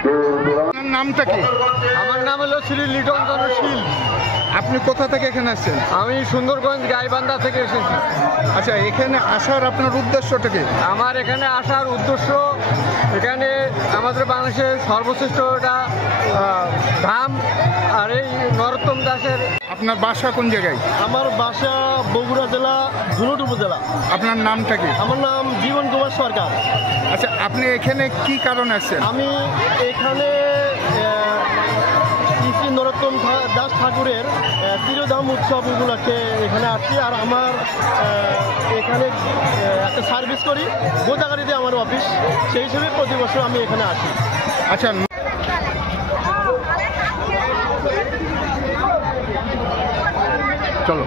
আপনার নামটা কি? আমার নাম হলো শ্রী লিটন চন্দ্র শীল। আপনি কোথা থেকে এখানে আসছেন? আমি সুন্দরগঞ্জ গাইবান্ধা থেকে এসেছি। আচ্ছা, এখানে আসার আপনার উদ্দেশ্যটা কি? আমার এখানে আসার উদ্দেশ্য, এখানে আমাদের বাংলাদেশের সর্বশ্রেষ্ঠ এটা ধাম, আর এই নরোত্তম দাসের। আপনার বাসা কোন জায়গায়? আমার বাসা বগুড়া জেলা ধুনট উপজেলা। আপনার নামটা কি? আমার নাম জীবন কুমার সরকার। আচ্ছা, আপনি এখানে কি কারণে আসছেন? আমি এখানে শ্রী নরোত্তম দাস ঠাকুরের তিরোধাম উৎসব উপলক্ষে এখানে আসছি। আর আমার এখানে একটা সার্ভিস করি, গোদাগাড়িতে আমার অফিস, সেই হিসেবে প্রতি বছর আমি এখানে আসি। আচ্ছা, চলো।